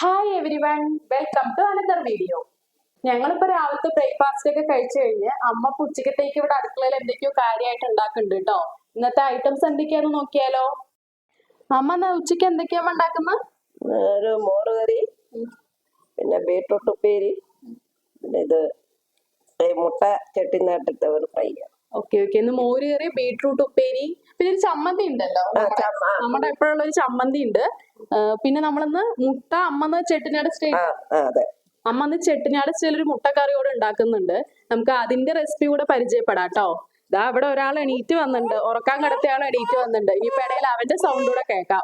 Hi everyone, welcome to another video. ഞങ്ങളിപ്പോ രാവിലത്തെ breakfast ഒക്കെ കഴിച്ചു കഴിഞ്ഞ് അമ്മ ഉച്ചക്കത്തേക്ക് ഇവിടെ അടുക്കളയിൽ എന്തൊക്കെയോ കാര്യമായിട്ട് ഉണ്ടാക്കുന്നുണ്ട് കേട്ടോ. ഇന്നത്തെ ഐറ്റംസ് എന്തൊക്കെയാന്ന് നോക്കിയാലോ. അമ്മ എന്നാ ഉച്ചക്ക് എന്തൊക്കെയാ ഉണ്ടാക്കുന്നത്? ഒരു മോര് കറി, പിന്നെ ബീട്രൂട്ട് ഉപ്പേരി, പിന്നെ ഇത് മുട്ട ചെട്ടിനാട്ടിട്ട് ഒരു ഫ്രൈ. ഓക്കെ ഓക്കെ, ഇന്ന് മോര് കറി, ബീട്രൂട്ട് ഉപ്പേരി, പിന്നെ ഒരു ചമ്മന്തി ഉണ്ടല്ലോ, നമ്മുടെ എപ്പോഴുള്ള ഒരു ചമ്മന്തി ഉണ്ട്. പിന്നെ നമ്മളിന്ന് മുട്ട അമ്മ ചെട്ടിനാട് സ്റ്റൈൽ അമ്മ അന്ന് ചെട്ടിനാട് സ്റ്റൈൽ ഒരു മുട്ടക്കറി കൂടെ ഉണ്ടാക്കുന്നുണ്ട്. നമുക്ക് അതിന്റെ റെസിപ്പി കൂടെ പരിചയപ്പെടാം കേട്ടോ. ഇതാ ഇവിടെ ഒരാൾ എണീറ്റ് വന്നിട്ടുണ്ട്, ഉറക്കാൻ കിടത്തിയ ആൾ എണീറ്റ് വന്നിട്ടുണ്ട്. ഇനിയിപ്പോ ഇടയിൽ അവന്റെ സൗണ്ട് കൂടെ കേൾക്കാം.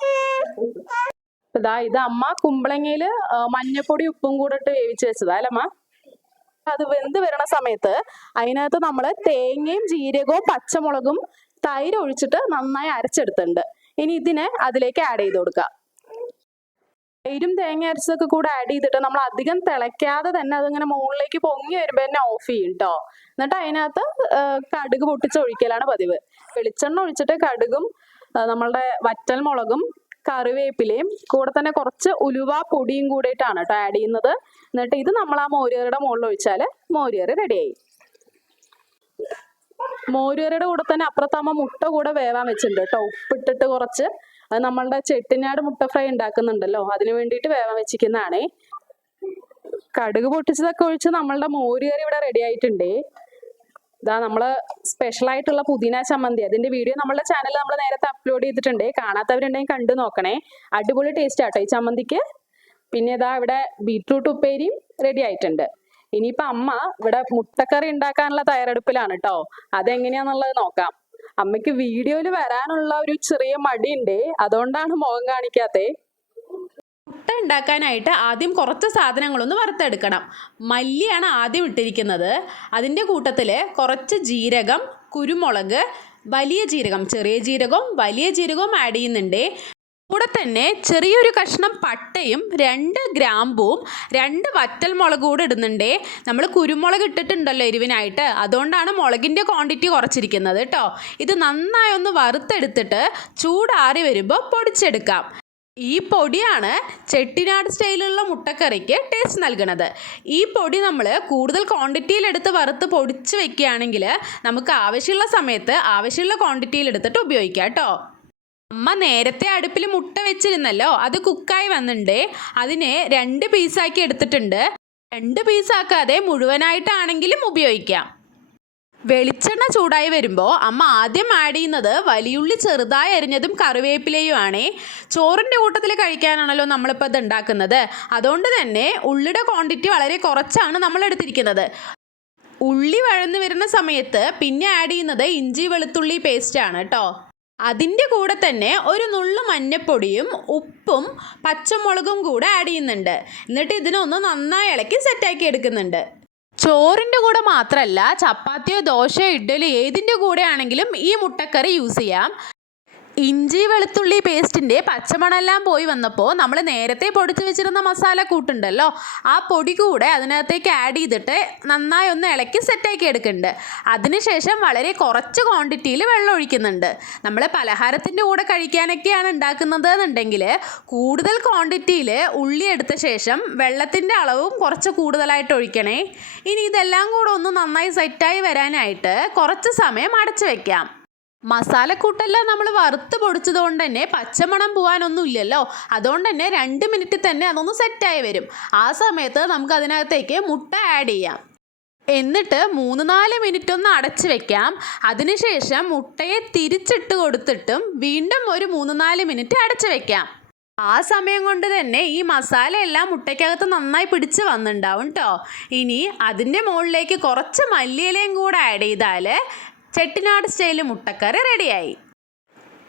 ഇതാ ഇത് അമ്മ കുമ്പളങ്ങയില് മഞ്ഞപ്പൊടി ഉപ്പും കൂടെ ഇട്ട് വേവിച്ച് വെച്ചതാ അല്ലേ അമ്മ? അത് വെന്ത് വരണ സമയത്ത് അതിനകത്ത് നമ്മള് തേങ്ങയും ജീരകവും പച്ചമുളകും തൈര് ഒഴിച്ചിട്ട് നന്നായി അരച്ചെടുത്തിട്ടുണ്ട്. ഇനി ഇതിനെ അതിലേക്ക് ആഡ് ചെയ്ത് കൊടുക്കുക. തൈരും തേങ്ങ അരച്ചതൊക്കെ കൂടെ ആഡ് ചെയ്തിട്ട് നമ്മൾ അധികം തിളയ്ക്കാതെ തന്നെ അതിങ്ങനെ മുകളിലേക്ക് പൊങ്ങി വരുമ്പോ തന്നെ ഓഫ് ചെയ്യും കേട്ടോ. എന്നിട്ട് അതിനകത്ത് കടുക് പൊട്ടിച്ച് ഒഴിക്കലാണ് പതിവ്. വെളിച്ചെണ്ണ ഒഴിച്ചിട്ട് കടുകും നമ്മളുടെ വറ്റൽ മുളകും കറിവേപ്പിലയും കൂടെ തന്നെ കുറച്ച് ഉലുവ പൊടിയും കൂടിയിട്ടാണ് കേട്ടോ ആഡ് ചെയ്യുന്നത്. എന്നിട്ട് ഇത് നമ്മൾ ആ മോരുകറിയുടെ മുകളിൽ ഒഴിച്ചാല് മോരുകറി റെഡിയായി. മോരുകറിയുടെ കൂടെ തന്നെ അപ്പുറത്താകുമ്പോൾ മുട്ട കൂടെ വേവാൻ വെച്ചിട്ടുണ്ട് കേട്ടോ, ഉപ്പിട്ടിട്ട് കുറച്ച്. അത് നമ്മളുടെ ചെട്ടിനാട് മുട്ട ഫ്രൈ ഉണ്ടാക്കുന്നുണ്ടല്ലോ, അതിന് വേണ്ടിയിട്ട് വേവാൻ വെച്ചിരിക്കുന്നതാണേ. കടുക് പൊട്ടിച്ചതൊക്കെ ഒഴിച്ച് നമ്മളുടെ മോരുകറി ഇവിടെ റെഡി ആയിട്ടുണ്ടേ. ഇതാ നമ്മള് സ്പെഷ്യൽ ആയിട്ടുള്ള പുതിന ചമ്മന്തി, അതിന്റെ വീഡിയോ നമ്മളുടെ ചാനലിൽ നമ്മൾ നേരത്തെ അപ്ലോഡ് ചെയ്തിട്ടുണ്ട്. കാണാത്തവരുണ്ടെങ്കിൽ കണ്ടു നോക്കണേ, അടിപൊളി ടേസ്റ്റ് ആട്ടോ ഈ ചമ്മന്തിക്ക്. പിന്നെ ഇതാ ഇവിടെ ബീട്രൂട്ട് ഉപ്പേരിയും റെഡി ആയിട്ടുണ്ട്. ഇനിയിപ്പോ അമ്മ ഇവിടെ മുട്ടക്കറി ഉണ്ടാക്കാനുള്ള തയ്യാറെടുപ്പിലാണ് കേട്ടോ. അതെങ്ങനെയാന്നുള്ളത് നോക്കാം. അമ്മയ്ക്ക് വീഡിയോയിൽ വരാനുള്ള ഒരു ചെറിയ മടിയുണ്ട്, അതുകൊണ്ടാണ് മുഖം കാണിക്കാത്തേ. മുട്ട ഉണ്ടാക്കാനായിട്ട് ആദ്യം കുറച്ച് സാധനങ്ങളൊന്ന് വറുത്തെടുക്കണം. മല്ലിയാണ് ആദ്യം ഇട്ടിരിക്കുന്നത്. അതിൻ്റെ കൂട്ടത്തിൽ കുറച്ച് ജീരകം, കുരുമുളക്, വലിയ ജീരകം, ചെറിയ ജീരകവും വലിയ ജീരകവും ആഡ് ചെയ്യുന്നുണ്ട്. കൂടെ തന്നെ ചെറിയൊരു കഷ്ണം പട്ടയും 2 ഗ്രാമ്പും 2 വറ്റൽ മുളക് കൂടെ ഇടുന്നുണ്ട്. നമ്മൾ കുരുമുളക് ഇട്ടിട്ടുണ്ടല്ലോ എരിവിനായിട്ട്, അതുകൊണ്ടാണ് മുളകിൻ്റെ ക്വാണ്ടിറ്റി കുറച്ചിരിക്കുന്നത് കേട്ടോ. ഇത് നന്നായി ഒന്ന് വറുത്തെടുത്തിട്ട് ചൂടാറി വരുമ്പോൾ പൊടിച്ചെടുക്കാം. ഈ പൊടിയാണ് ചെട്ടിനാട് സ്റ്റൈലുള്ള മുട്ടക്കറിക്ക് ടേസ്റ്റ് നൽകുന്നത്. ഈ പൊടി നമ്മൾ കൂടുതൽ ക്വാണ്ടിറ്റിയിലെടുത്ത് വറുത്ത് പൊടിച്ച് വെക്കുകയാണെങ്കിൽ നമുക്ക് ആവശ്യമുള്ള സമയത്ത് ആവശ്യമുള്ള ക്വാണ്ടിറ്റിയിൽ എടുത്തിട്ട് ഉപയോഗിക്കാം കേട്ടോ. അമ്മ നേരത്തെ അടുപ്പിൽ മുട്ട വെച്ചിരുന്നല്ലോ, അത് കുക്കായി വന്നിട്ടുണ്ട്. അതിനെ 2 പീസാക്കി എടുത്തിട്ടുണ്ട്. 2 പീസാക്കാതെ മുഴുവനായിട്ടാണെങ്കിലും ഉപയോഗിക്കാം. വെളിച്ചെണ്ണ ചൂടായി വരുമ്പോൾ അമ്മ ആദ്യം ആഡ് ചെയ്യുന്നത് വലിയുള്ളി ചെറുതായി അരിഞ്ഞതും കറിവേപ്പിലയും ആണേ. ചോറിൻ്റെ കൂട്ടത്തിൽ കഴിക്കാനാണല്ലോ നമ്മളിപ്പോൾ ഇത് ഉണ്ടാക്കുന്നത്, അതുകൊണ്ട് തന്നെ ഉള്ളിയുടെ ക്വാണ്ടിറ്റി വളരെ കുറച്ചാണ് നമ്മൾ എടുത്തിരിക്കുന്നത്. ഉള്ളി വഴന്ന് വരുന്ന സമയത്ത് പിന്നെ ആഡ് ചെയ്യുന്നത് ഇഞ്ചി വെളുത്തുള്ളി പേസ്റ്റാണ് കേട്ടോ. അതിൻ്റെ കൂടെ തന്നെ ഒരു നുള്ളു മഞ്ഞപ്പൊടിയും ഉപ്പും പച്ചമുളകും കൂടെ ആഡ് ചെയ്യുന്നുണ്ട്. എന്നിട്ട് ഇതിനൊന്ന് നന്നായി ഇളക്കി സെറ്റാക്കി എടുക്കുന്നുണ്ട്. ചോറിൻ്റെ കൂടെ മാത്രമല്ല, ചപ്പാത്തിയോ ദോശയോ ഇഡ്ഡലി ഏതിൻ്റെ കൂടെ ആണെങ്കിലും ഈ മുട്ടക്കറി യൂസ് ചെയ്യാം. ഇഞ്ചി വെളുത്തുള്ളി പേസ്റ്റിൻ്റെ പച്ചമണെല്ലാം പോയി വന്നപ്പോൾ നമ്മൾ നേരത്തെ പൊടിച്ച് വെച്ചിരുന്ന മസാല കൂട്ടുണ്ടല്ലോ, ആ പൊടി കൂടെ അതിനകത്തേക്ക് ആഡ് ചെയ്തിട്ട് നന്നായി ഒന്ന് ഇളക്കി സെറ്റാക്കി എടുക്കുന്നുണ്ട്. അതിനുശേഷം വളരെ കുറച്ച് ക്വാണ്ടിറ്റിയിൽ വെള്ളം ഒഴിക്കുന്നുണ്ട്. നമ്മൾ പലഹാരത്തിൻ്റെ കൂടെ കഴിക്കാനൊക്കെയാണ് ഉണ്ടാക്കുന്നത് എന്നുണ്ടെങ്കിൽ കൂടുതൽ ക്വാണ്ടിറ്റിയിൽ ഉള്ളി എടുത്ത ശേഷം വെള്ളത്തിൻ്റെ അളവും കുറച്ച് കൂടുതലായിട്ട് ഒഴിക്കണേ. ഇനി ഇതെല്ലാം കൂടെ ഒന്ന് നന്നായി സെറ്റായി വരാനായിട്ട് കുറച്ച് സമയം അടച്ചു വയ്ക്കാം. മസാലക്കൂട്ടെല്ലാം നമ്മൾ വറുത്ത് പൊടിച്ചത് കൊണ്ട് തന്നെ പച്ചമണം പോകാനൊന്നും ഇല്ലല്ലോ, അതുകൊണ്ട് തന്നെ 2 മിനിറ്റ് തന്നെ അതൊന്ന് സെറ്റായി വരും. ആ സമയത്ത് നമുക്ക് അതിനകത്തേക്ക് മുട്ട ആഡ് ചെയ്യാം. എന്നിട്ട് 3-4 മിനിറ്റ് ഒന്ന് അടച്ചു വെക്കാം. അതിനുശേഷം മുട്ടയെ തിരിച്ചിട്ട് കൊടുത്തിട്ടും വീണ്ടും ഒരു 3-4 മിനിറ്റ് അടച്ചു വെക്കാം. ആ സമയം കൊണ്ട് തന്നെ ഈ മസാല എല്ലാം മുട്ടയ്ക്കകത്ത് നന്നായി പിടിച്ച് വന്നിട്ടുണ്ടാവും കേട്ടോ. ഇനി അതിൻ്റെ മുകളിലേക്ക് കുറച്ച് മല്ലിയിലയും കൂടെ ആഡ് ചെയ്താൽ ചെട്ടിനാട് സ്റ്റൈല് മുട്ടക്കറി റെഡിയായി.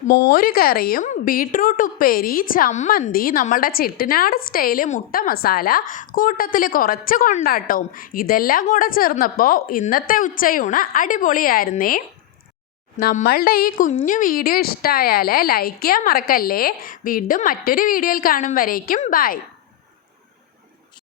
മോരുകറിയും ബീട്രൂട്ട് ഉപ്പേരി, ചമ്മന്തി, നമ്മളുടെ ചെട്ടിനാട് സ്റ്റൈല് മുട്ട മസാല, കൂട്ടത്തിൽ കുറച്ച് കൊണ്ടാട്ടവും ഇതെല്ലാം കൂടെ ചേർന്നപ്പോൾ ഇന്നത്തെ ഉച്ചയൂണ് അടിപൊളിയായിരുന്നേ. നമ്മളുടെ ഈ കുഞ്ഞു വീഡിയോ ഇഷ്ടമായാൽ ലൈക്ക് ചെയ്യാൻ മറക്കല്ലേ. വീണ്ടും മറ്റൊരു വീഡിയോയിൽ കാണും വരേക്കും ബൈ.